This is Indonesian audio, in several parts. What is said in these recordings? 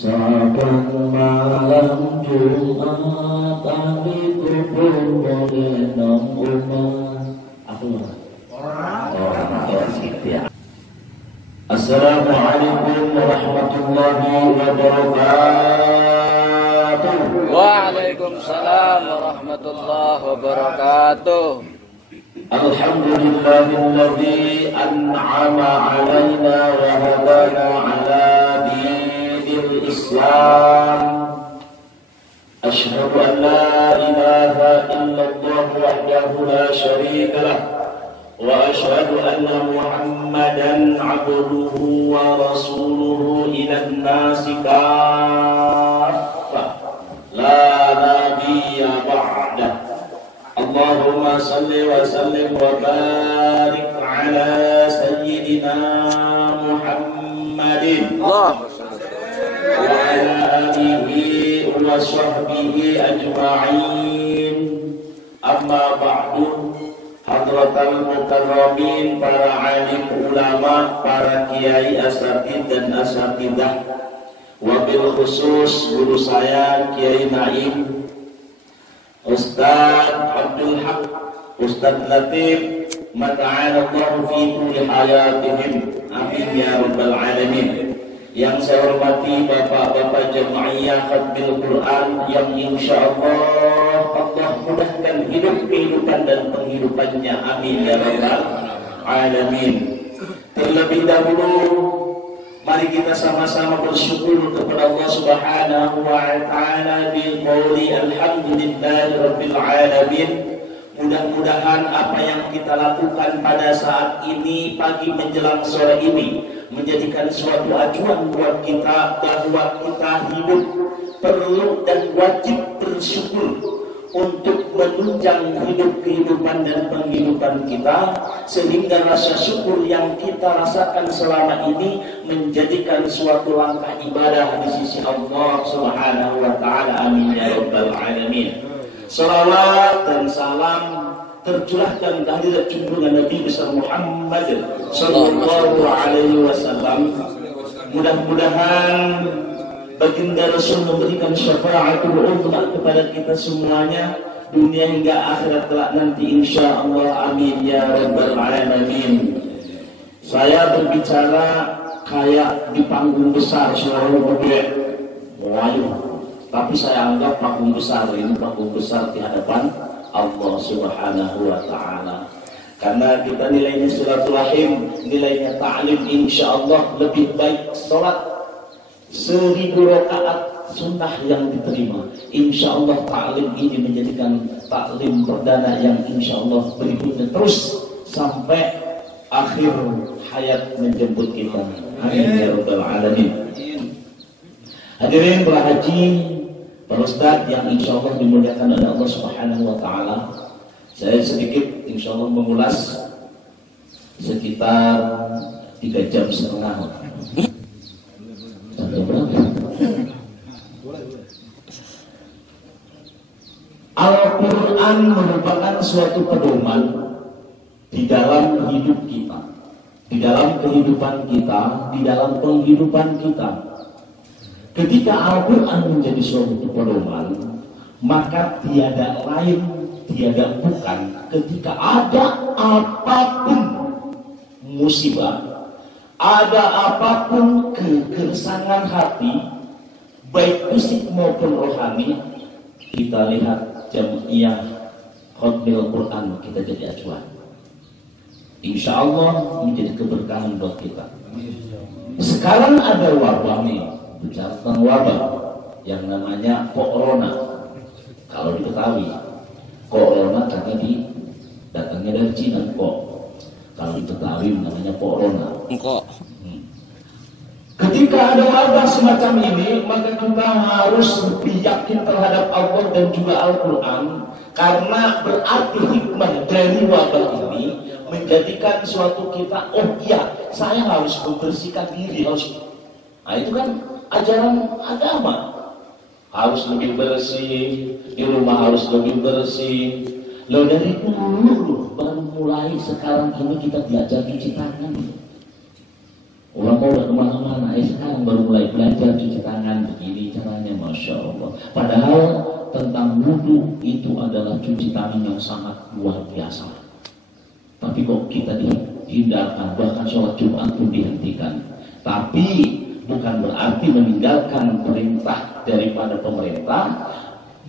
Saban malam Jumat Aliku pun mengenang umat. Aku orang gitu ya. Assalamualaikum warahmatullahi wabarakatuh. Waalaikumsalam warahmatullahi wabarakatuh. Alhamdulillahilladzi an'ama 'alaina wa hadana 'ala dinil Islam. Asyhadu an la ilaha illallah wahdahu la syarika lah wa asyhadu anna Muhammadan 'abduhu wa rasuluhu ilan nasi kaffah la nabiyya ba'dah. Allahumma salli wa sallim wa barik ala sayyidina Muhammadin wa ala alihi wa sahbihi ajma'in. Amma ba'du, hadratal mukarramin, para alim ulama, para kiai asatid dan asatidah, wabil khusus guru saya Kiai Naim Ustaz Abdul Haq, Ustaz Latif, mata'alallahu fi tuli hayatihim, amin ya rabbal alamin. Yang saya hormati bapak-bapak jamaiyah khatmil Quran yang insyaallah Allah mudahkan kehidupan dan penghidupannya, amin ya rabbal alamin. Terlebih dahulu mari kita sama-sama bersyukur kepada Allah Subhanahu wa taala bil qouli alhamdulillahi rabbil alamin. Mudah-mudahan apa yang kita lakukan pada saat ini, pagi menjelang sore ini, menjadikan suatu acuan buat kita bahwa kita hidup perlu dan wajib bersyukur untuk menunjang kehidupan dan penghidupan kita, sehingga rasa syukur yang kita rasakan selama ini menjadikan suatu langkah ibadah di sisi Allah Subhanahu wa taala, amin ya rabbal alamin. Salawat dan salam tercurahkan kehadirat junjungan Nabi besar Muhammad sallallahu alaihi wasallam. Mudah-mudahan baginda Rasul memberikan syafaatul uzma kepada kita semuanya, dunia hingga akhirat kelak nanti insyaallah, amin ya rabbal alamin. Saya berbicara kayak di panggung besar, suara gede, wayuh, tapi saya anggap panggung besar ini panggung besar di hadapan Allah Subhanahu wa taala. Karena kita nilainya silaturahim, nilainya ta'lim, insyaallah lebih baik salat 1000 rakaat sunnah yang diterima. Insyaallah ta'lim ini menjadikan ta'lim perdana yang insyaallah berikutnya terus sampai akhir hayat menjemput kita, amin ya rabbal alamin. Hadirin para haji, para ustaz yang insyaallah dimuliakan oleh Allah Subhanahu wa taala, saya sedikit insyaallah mengulas sekitar 3 jam setengah. Al-Quran merupakan suatu pedoman di dalam hidup kita, di dalam kehidupan kita, di dalam penghidupan kita. Ketika Al-Quran menjadi suatu pedoman, maka tiada lain, tiada bukan, ketika ada apapun musibah, ada apapun kegersangan hati, baik fisik maupun rohani, kita lihat jamiah khatmil Quran kita jadi acuan. Insya Allah menjadi keberkahan buat kita. Sekarang ada wabah nih, bicara tentang wabah yang namanya corona. Kalau diketahui, corona karena datangnya dari Cina kok. Kalau diketahui namanya corona. Ketika ada wabah semacam ini, maka kita harus lebih yakin terhadap Allah dan juga Al-Quran, karena berarti hikmah dari wabah ini menjadikan suatu kita, oh iya, saya harus membersihkan diri, harus. Nah itu kan ajaran agama, harus lebih bersih, di rumah harus lebih bersih. Loh dari dulu baru mulai sekarang ini kita belajar cuci tangan. Orang mau udah kemana-mana, sekarang baru mulai belajar cuci tangan. Padahal tentang wudhu itu adalah cuci tangan yang sangat luar biasa. Tapi kok kita dihindarkan, bahkan sholat Jumat pun dihentikan. Tapi bukan berarti meninggalkan perintah daripada pemerintah.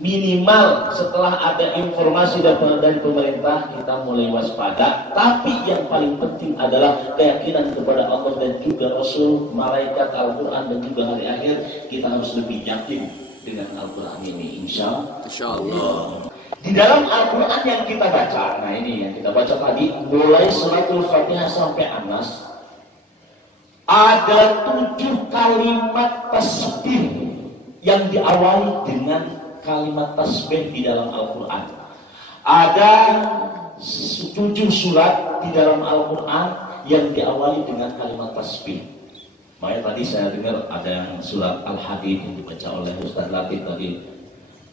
Minimal setelah ada informasi dari pemerintah kita mulai waspada. Tapi yang paling penting adalah keyakinan kepada Allah dan juga Rasul, malaikat, Al-Quran dan juga hari akhir. Kita harus lebih yakin dengan Al-Quran ini, insya Allah. Di dalam Al-Quran yang kita baca, nah ini yang kita baca tadi, mulai suratul Fatihah sampai Anas, ada 7 kalimat tasbih yang diawali dengan kalimat tasbih di dalam Al-Quran. Ada 7 surat di dalam Al-Quran yang diawali dengan kalimat tasbih. Makanya tadi saya dengar ada yang surat Al-Hadid yang dibaca oleh Ustaz Latif tadi.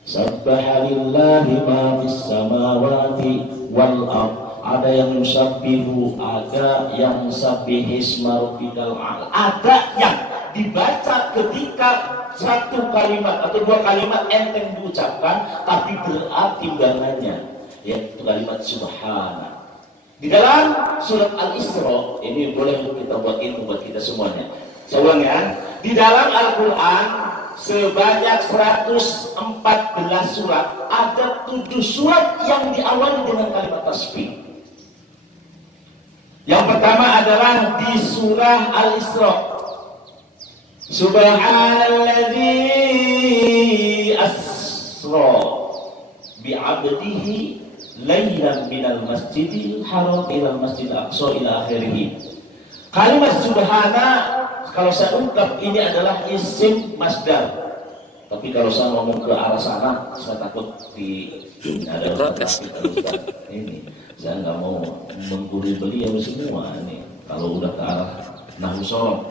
Sabbaha lillahi ma fis samawati wal ard. Ada yang musabbihu, ada yang musabbihisma rabbikal a'la. Ada yang dibaca ketika satu kalimat atau 2 kalimat enteng diucapkan tapi berarti bangannya, yaitu kalimat subhana. Di dalam surat Al-Isra, ini boleh kita buat itu buat kita semuanya. Saya ulang ya. Di dalam Al-Quran sebanyak 114 surat, ada 7 surat yang diawali dengan kalimat tasbih. Yang pertama adalah di surah Al-Isra. Subhanalladzi asra bi'abdihi laylan minal masjidil haram ilal masjidil aqsa ila akhirih. Kalimat subhana, kalau saya ungkap ini adalah isim masdar. Tapi kalau saya ngomong ke arah sana, saya takut ada protes. Ini saya nggak mau menggurui beliau semua ini. Kalau udah ke arah nahwu shorof,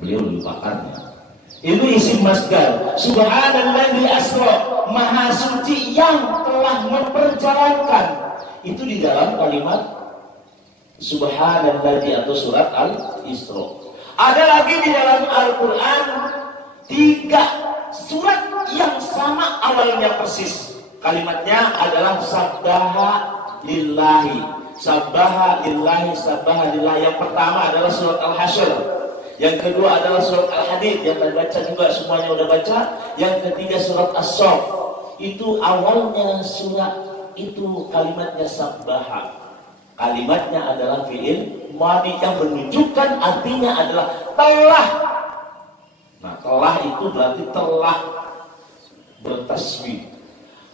beliau lupakannya. Itu isim masdar. Subhanalladzi asra, maha suci yang telah memperjalankan. Itu di dalam kalimat Subhanalladzi atau surat Al-Isra. Ada lagi di dalam Al-Quran 3 surat yang sama awalnya persis. Kalimatnya adalah sabbaha lillahi, sabbaha lillahi, sabbaha lillahi. Yang pertama adalah surat Al-Hasyr. Yang kedua adalah surat Al-Hadid yang kita baca juga, semuanya udah baca. Yang ketiga surat As-Saff. Itu awalnya surat itu kalimatnya sabbaha. Kalimatnya adalah fi'il madhi yang menunjukkan artinya adalah telah. Nah, telah itu berarti telah bertasbih.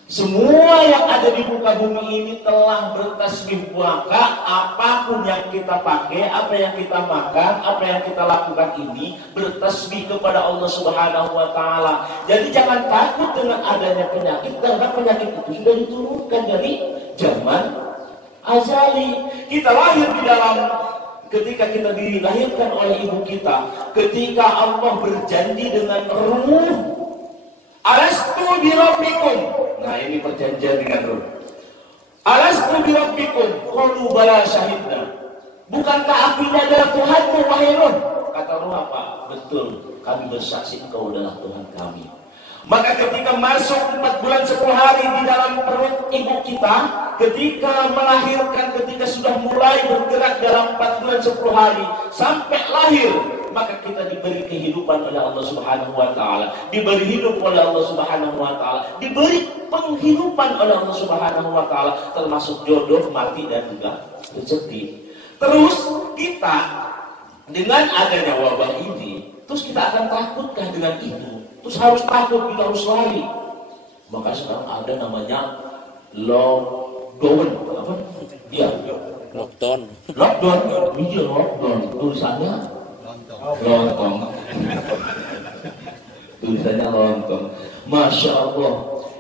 Semua yang ada di muka bumi ini telah bertasbih. Maka apapun yang kita pakai, apa yang kita makan, apa yang kita lakukan ini bertasbih kepada Allah Subhanahu wa Ta'ala. Jadi jangan takut dengan adanya penyakit, karena penyakit itu sudah diturunkan dari zaman azali. Kita lahir di dalam, ketika kita dilahirkan oleh ibu kita, ketika Allah berjanji dengan ruh, alastu birabbikum. Nah, ini perjanjian dengan ruh. Alastu birabbikum, qalu bala syahidna. Bukankah aku ini adalah Tuhanmu, wahai ruh? Kata ruh apa? Betul, kami bersaksi engkau adalah Tuhan kami. Maka ketika masuk 4 bulan 10 hari di dalam perut ibu kita, ketika melahirkan, ketika sudah mulai bergerak dalam 4 bulan 10 hari sampai lahir, maka kita diberi kehidupan oleh Allah Subhanahu wa Ta'ala, diberi hidup oleh Allah Subhanahu wa Ta'ala, diberi penghidupan oleh Allah Subhanahu wa Ta'ala, termasuk jodoh, mati dan juga rezeki. Terus kita dengan adanya wabah ini, terus kita akan takutkah dengan itu? Terus harus takut, kita harus lari. Maka sekarang ada namanya lockdown. Apa? Iya. Lockdown. Lockdown. Iya, lockdown. Tulisannya lontong. Tulisannya lontong. Masya Allah.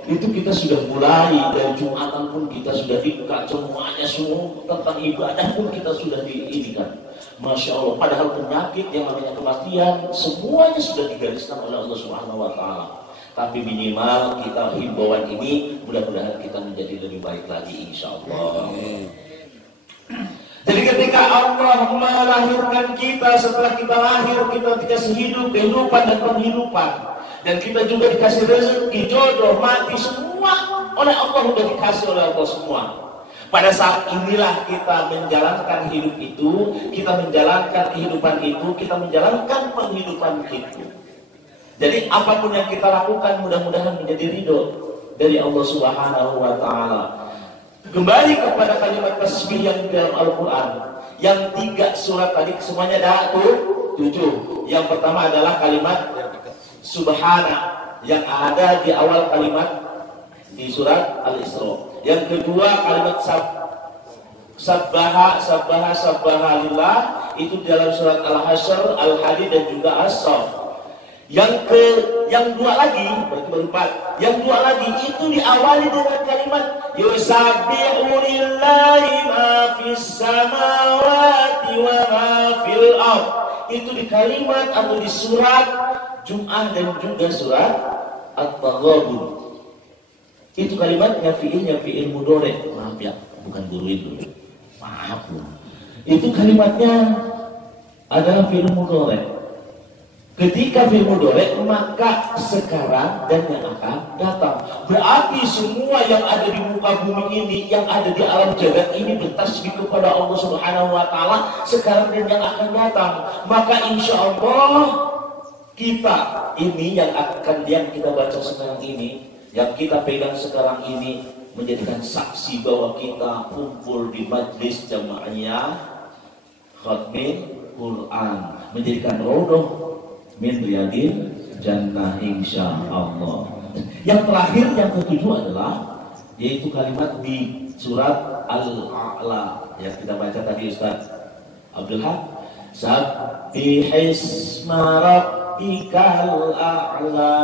Itu kita sudah mulai dari Jumatan pun kita sudah dibuka semuanya, semua tentang ibadah pun kita sudah diinikan. Masya Allah. Padahal penyakit yang namanya kematian semuanya sudah digariskan oleh Allah Subhanahu wa Ta'ala. Tapi minimal kita himbauan ini mudah-mudahan kita menjadi lebih baik lagi, insya Allah. Jadi ketika Allah melahirkan kita, setelah kita lahir kita dikasih hidup, kehidupan dan penghidupan. Dan kita juga dikasih rezeki, jodoh, mati, semua oleh Allah, sudah dikasih oleh Allah semua. Pada saat inilah kita menjalankan hidup itu, kita menjalankan kehidupan itu, kita menjalankan penghidupan itu. Jadi apapun yang kita lakukan mudah-mudahan menjadi ridho dari Allah Subhanahu wa Ta'ala. Kembali kepada kalimat tasbih yang di dalam Al-Quran, yang 3 surat tadi semuanya ada 7. Yang pertama adalah kalimat Subhana yang ada di awal kalimat di surat Al-Isra. Yang kedua kalimat Sabbaha lillah itu di dalam surat Al-Hasyr, Al-Hadid dan juga As-Saff. Yang dua lagi, berarti berempat. Yang dua lagi itu diawali dengan kalimat yusabbihu lillahi ma fis samawati wa ma fil ardh. Itu di kalimat atau di surat Jum'ah dan juga surat At-Taghabun. Itu kalimatnya fi'il mudhari. Maaf ya, bukan guru itu. Maaf. Itu kalimatnya adalah fi'il mudhari. Ketika fi'il mudhari, maka sekarang dan yang akan datang. Berarti semua yang ada di muka bumi ini, yang ada di alam jagat ini bertasbih kepada Allah Subhanahu wa Ta'ala sekarang dan yang akan datang. Maka insya Allah kita ini yang kita baca sekarang ini, yang kita pegang sekarang ini, menjadikan saksi bahwa kita kumpul di majlis jamaahnya khatmil Quran, menjadikan rodoh min riyadil jannah insyaallah. Yang terakhir, yang ketujuh adalah yaitu kalimat di surat Al-A'la yang kita baca tadi Ustaz Abdul Haq, sabbihisma rabbikal a'la.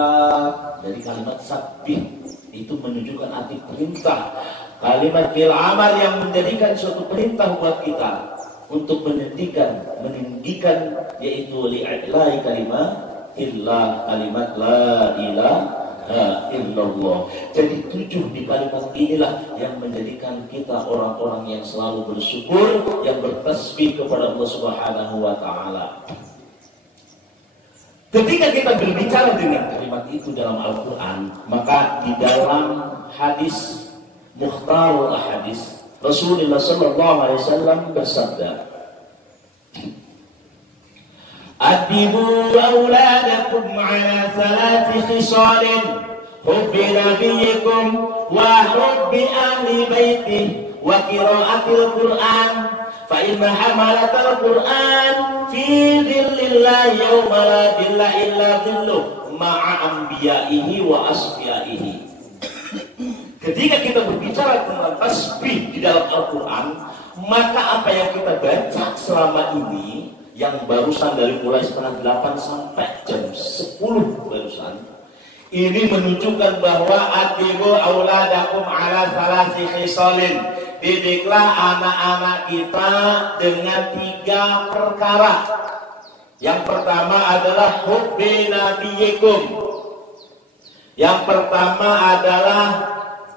Dari kalimat sabbih itu menunjukkan arti perintah. Kalimat fil amal yang menjadikan suatu perintah buat kita untuk meninggikan yaitu li'ilai kalimat la ilaha illallah. Jadi 7 di kalimat inilah yang menjadikan kita orang-orang yang selalu bersyukur, yang bertasbih kepada Allah Subhanahu wa Ta'ala. Ketika kita berbicara dengan kalimat itu dalam Al-Quran, maka di dalam hadis Mukhtarul Hadis Rasulullah sallallahu alaihi wasallam bersabda, "Adibu auladakum ala 3 khisalin, hubbi nabiyyikum wa hubbi ahli baitih wa qira'atil Qur'an, fa inna hamalatal Qur'an fi dhillillahi yawma la dhilla illa dhilluh ma'a anbiya'ihi wa asfiyaihi." Ketika kita berbicara tentang tasbih di dalam Al-Quran, maka apa yang kita baca selama ini, yang barusan dari mulai setengah 8 sampai jam 10 barusan, ini menunjukkan bahwa atibu auladakum ala 3 khisalin. Didiklah anak-anak kita dengan 3 perkara. Yang pertama adalah hubbi nabiyyikum. Yang pertama adalah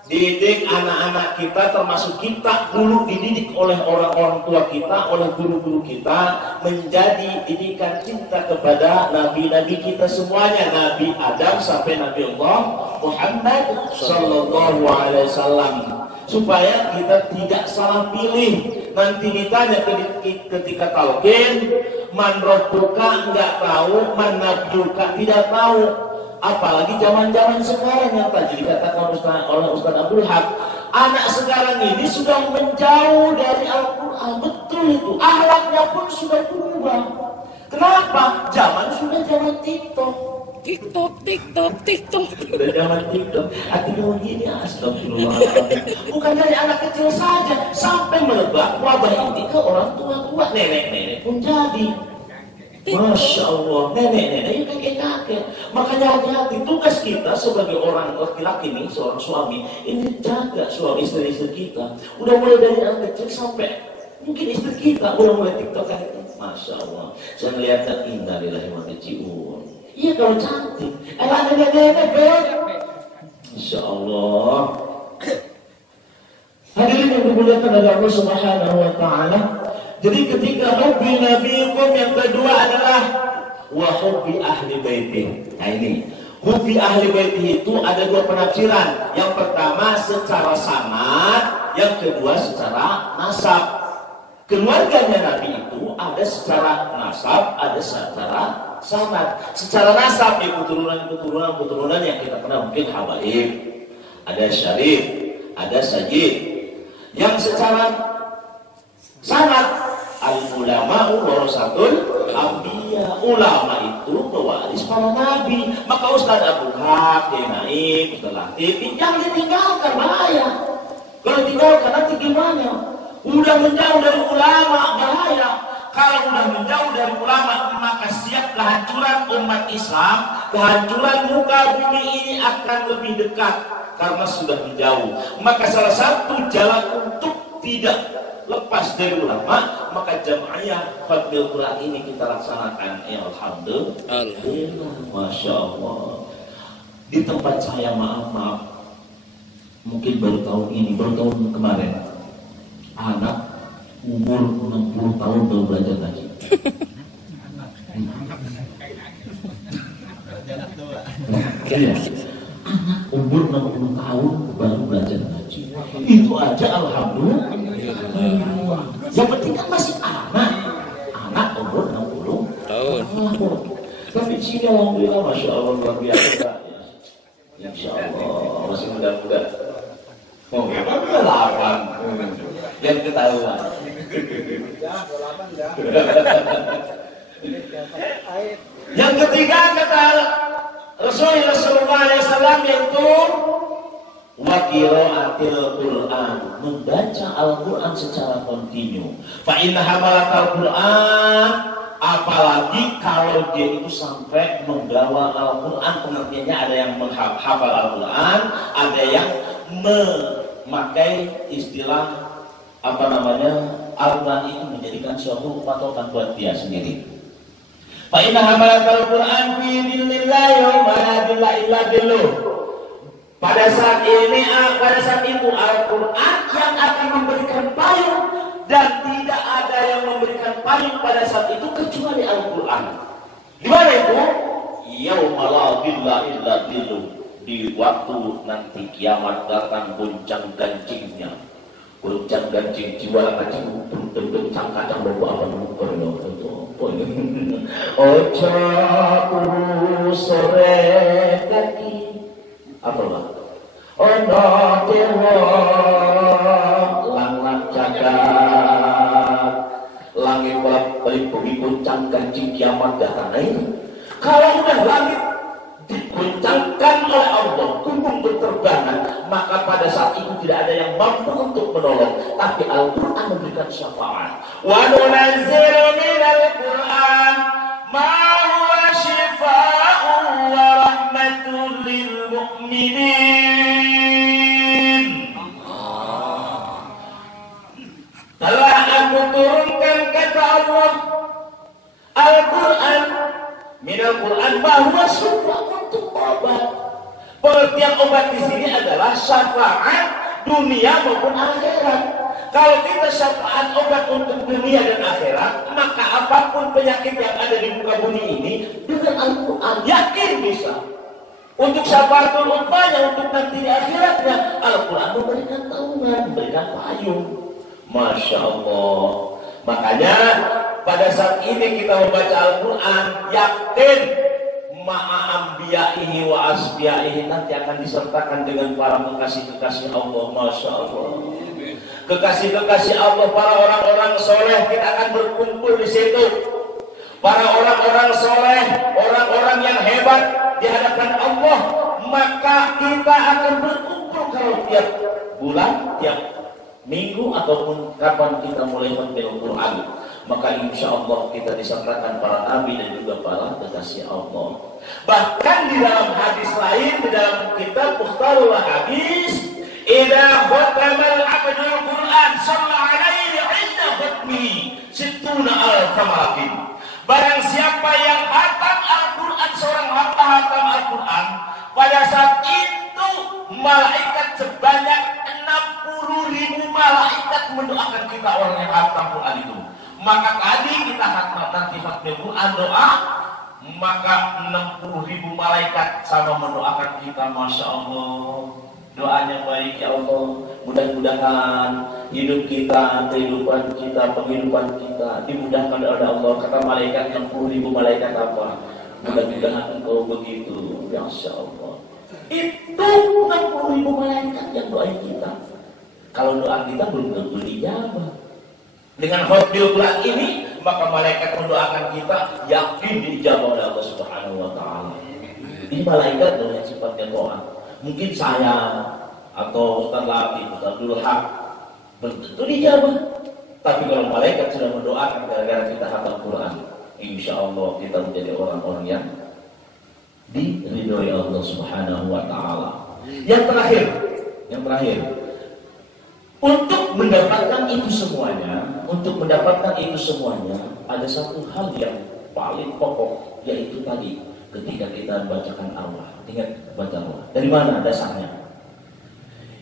didik anak-anak kita, termasuk kita dulu dididik oleh orang-orang tua kita, oleh guru-guru kita, menjadi didikan cinta kepada nabi-nabi kita semuanya, Nabi Adam sampai Nabi Allah Muhammad sallallahu alaihi wasallam, supaya kita tidak salah pilih. Nanti ditanya ketika talqin, man rabbuka enggak tahu, man nabiyuka tidak tahu. Apalagi zaman-zaman sekarang yang tadi dikatakan oleh Ustaz Abdul Haq, anak sekarang ini sudah menjauh dari Al-Quran. Betul itu, akhlaknya pun sudah berubah. Kenapa? Sudah zaman TikTok. Sudah zaman TikTok. Artinya begini, astagfirullahaladzim. Bukan dari anak kecil saja, sampai merebak wabah ini ke orang tua-tua, nenek-nenek pun jadi. Masya Allah, nenek-nenek kakek-kakek. Makanya hati-hati, tugas kita sebagai orang laki-laki nih, seorang suami, ini jaga suami istri-istri kita. Udah mulai dari anak kecil sampai mungkin istri kita udah mulai TikTok itu. Masya Allah, saya melihatnya indah lillahi wa raji'un. Iya kalau cantik, nenek-nenek Masya Allah. Hadirin yang dimuliakan oleh Allah Subhanahu wa Ta'ala. Jadi ketika hubbi nabiyikum, yang kedua adalah wa hubbi ahli baitih. Nah ini Hufi ahli baiti itu ada dua penafsiran. Yang pertama secara sanad, yang kedua secara nasab. Keluarganya Nabi itu ada secara nasab, ada secara sanad. Secara nasab ya keturunan yang kita kenal mungkin habaib, ada syarif, ada sajid. Yang secara sanad al-ulama'u warasatul anbiya, ulama itu pewaris para nabi. Maka Ustaz Abdul Haq, Naim, Ustaz Latif yang ditinggalkan bahaya. Kalau tinggalkan nanti gimana? Udah menjauh dari ulama bahaya. Kalau udah menjauh dari ulama maka siap kehancuran umat Islam, kehancuran muka bumi ini akan lebih dekat karena sudah menjauh. Maka salah satu jalan untuk tidak lepas dari ulama, maka jamaah Fadlil Quran ini kita laksanakan. Ya alhamdulillah, masya Allah. Di tempat saya maaf, mungkin baru tahun kemarin, anak umur 60 tahun baru belajar ngaji. Iya, anak umur 60 tahun baru belajar ngaji. Itu aja alhamdulillah. Yang penting kan masih anak umur 60 tahun. Tapi di sini alhamdulillah masya Allah luar biasa. Insya Allah masih muda-muda. Oh, enggak 8. Yang ketahuan. Yang ketiga kata Rasulullah SAW yaitu wa qiraatil Quran, membaca Al-Quran secara kontinu. Fa inna hamalatal Quran, apalagi kalau dia itu sampai membawa Al-Quran, pengertiannya ada yang menghafal Al-Quran, ada yang memakai istilah Al-Quran itu menjadikan suatu patokan buat dia sendiri. Fa inna hamalatal Quran fi dinillahi wa la dilla illa billah. Pada saat itu Al-Quran yang akan memberikan payung, dan tidak ada yang memberikan payung pada saat itu kecuali Al-Quran. Di mana itu? Yauma la dilla illa billah. Di waktu nanti kiamat datang goncang gancingnya. Goncang gancing jiwa kacang bencang kacang bawa apa dulu ojo sore kaki apa lah ono dewa lang jagat langit beri goncang gancing kiamat datang. Kalau udah langit digoncangkan oleh Allah, gunung berterbangan, maka pada saat itu tidak ada yang mampu untuk menolong, tapi Al-Quran memberikan syafaat. Wa nunazzilu minal Quran ma huwa shifaa'un wa rahmatun lil mu'minin. Telah aku turunkan kata Allah Al-Quran minal Quran bahwa syafaat untuk obat. Pengertian obat di sini adalah syafaat dunia maupun akhirat. Kalau kita syafaat obat untuk dunia dan akhirat, maka apapun penyakit yang ada di muka bumi ini dengan Al-Quran yakin bisa. Untuk syafaatul umpanya untuk nanti di akhiratnya, Al-Quran memberikan tahunan, memberikan payung. Masya Allah. Makanya pada saat ini kita membaca Al-Quran, yakin ma'ambiyaihi wa asbiyaihi nanti akan disertakan dengan para kekasih-kekasih Allah. Masya Allah. Kekasih-kekasih Allah, para orang-orang soleh, kita akan berkumpul di situ. Para orang-orang soleh, orang-orang yang hebat di hadapan Allah, maka kita akan berkumpul kalau tiap bulan, tiap minggu ataupun kapan kita mulai membaca Al-Quran. Maka insya Allah kita disertakan para nabi dan juga para kekasih Allah. Bahkan di dalam hadis lain, di dalam kitab Mukhtarul Hadis, idza khatamal abdul Quran sallallahu alaihi inda khatmi sittuna al-kamalatin. Barang siapa yang hatam Al-Quran, seorang hamba hatam Al-Quran, pada saat itu malaikat sebanyak 60.000 malaikat mendoakan kita orang yang hatam Quran itu. Maka tadi kita khatam nanti Fatihul Quran doa maka 60.000 malaikat sama mendoakan kita. Masya Allah, doanya baik ya Allah. Mudah-mudahan hidup kita, kehidupan kita, penghidupan kita dimudahkan oleh Allah. Kata malaikat 60.000 malaikat apa? Mudah-mudahan engkau begitu. Masya Allah, itu 60.000 malaikat yang doain kita. Kalau doa kita belum tentu dijabah. Dengan khutbah Quran ini, maka malaikat mendoakan kita yakin dijabah oleh Allah Subhanahu wa taala. Ini malaikat yang sifatnya doa. Mungkin saya atau Ustaz Latif, Ustaz Abdul Haq belum tentu dijabah. Tapi kalau malaikat sudah mendoakan gara-gara kita hafal Quran, insya Allah kita menjadi orang-orang yang diridhoi Allah Subhanahu wa taala. Yang terakhir, untuk mendapatkan itu semuanya, ada satu hal yang paling pokok, yaitu tadi ketika kita membacakan Allah. Ingat baca Allah. Dari mana dasarnya?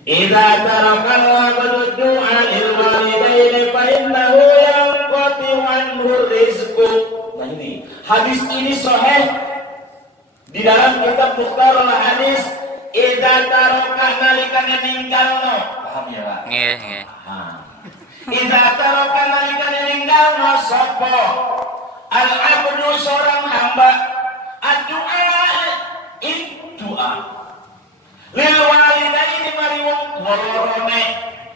Idza tarakal abdu du'a lil walidaini fa innahu yanqati anhu rizqu. Nah ini, hadis ini sahih di dalam kitab Mukhtarul Hadis. Idza taraka nalikana ninggalno. Paham ya, Pak? Nggih. Idza taraka nalikana ninggalno sapa al-abdu seorang hamba ad-du'a doa lil walidaini mari wong lorone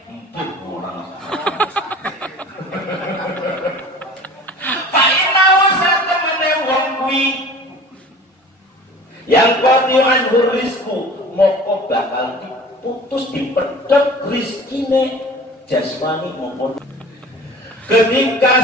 empuk orang. Fa inna wasatamane wong kuwi yang qati'an rizqu moko bakal diputus dipedhot rizkine jasmani maupun ketika